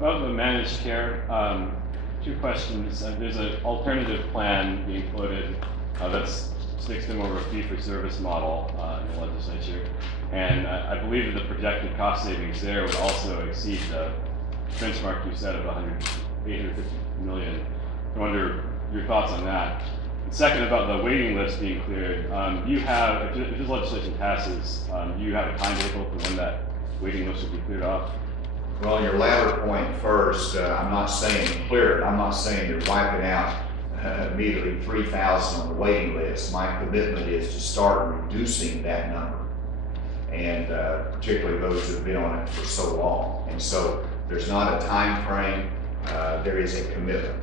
About the managed care, two questions. There's an alternative plan being floated that sticks to more of a fee-for-service model in the legislature, and I believe that the projected cost savings there would also exceed the benchmark you said of 850 million. I wonder your thoughts on that. And second, about the waiting list being cleared, do you have, if this legislation passes, do you have a timetable for when that waiting list will be cleared off? Well, on your latter point first, I'm not saying clear it. I'm not saying you're wiping out immediately 3,000 on the waiting list. My commitment is to start reducing that number, and particularly those who have been on it for so long. And so there's not a time frame, there is a commitment,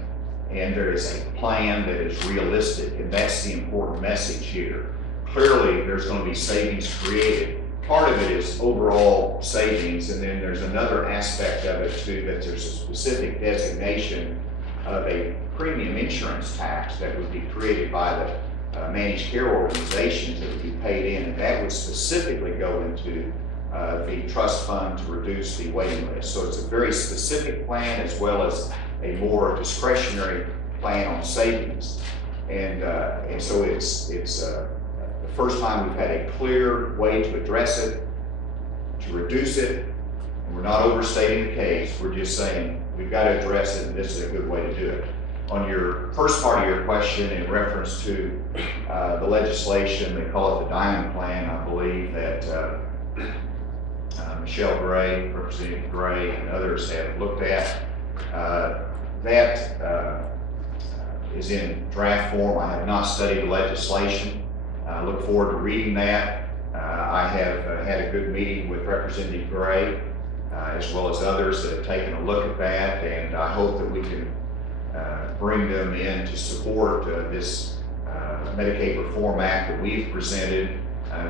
and there is a plan that is realistic, and that's the important message here. Clearly, there's going to be savings created. Part of it is overall savings, and then there's another aspect of it too, that there's a specific designation of a premium insurance tax that would be created by the managed care organizations that would be paid in, and that would specifically go into the trust fund to reduce the waiting list. So it's a very specific plan as well as a more discretionary plan on savings. And so it's the first time we've had a clear way to address it, to reduce it, and we're not overstating the case. We're just saying we've got to address it, and this is a good way to do it. On your first part of your question in reference to the legislation, they call it the Diamond Plan, I believe, that Michelle Gray, Representative Gray, and others have looked at. That is in draft form. I have not studied the legislation. I look forward to reading that. I have had a good meeting with Representative Gray, as well as others that have taken a look at that, and I hope that we can bring them in to support this Medicaid Reform Act that we've presented.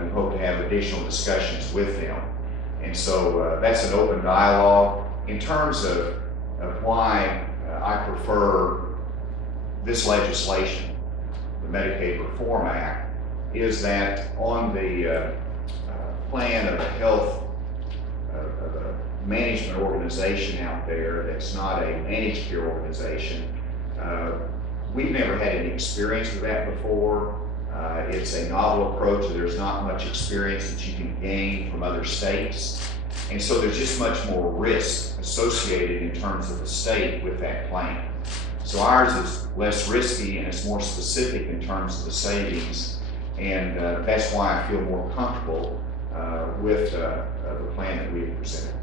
We hope to have additional discussions with them. And so that's an open dialogue. In terms of why I prefer this legislation, the Medicaid Reform Act, is that on the plan of a health of a management organization out there that's not a managed care organization, we've never had any experience with that before. It's a novel approach. There's not much experience that you can gain from other states. And so there's just much more risk associated in terms of the state with that plan. So ours is less risky and it's more specific in terms of the savings. And that's why I feel more comfortable with the plan that we have presented.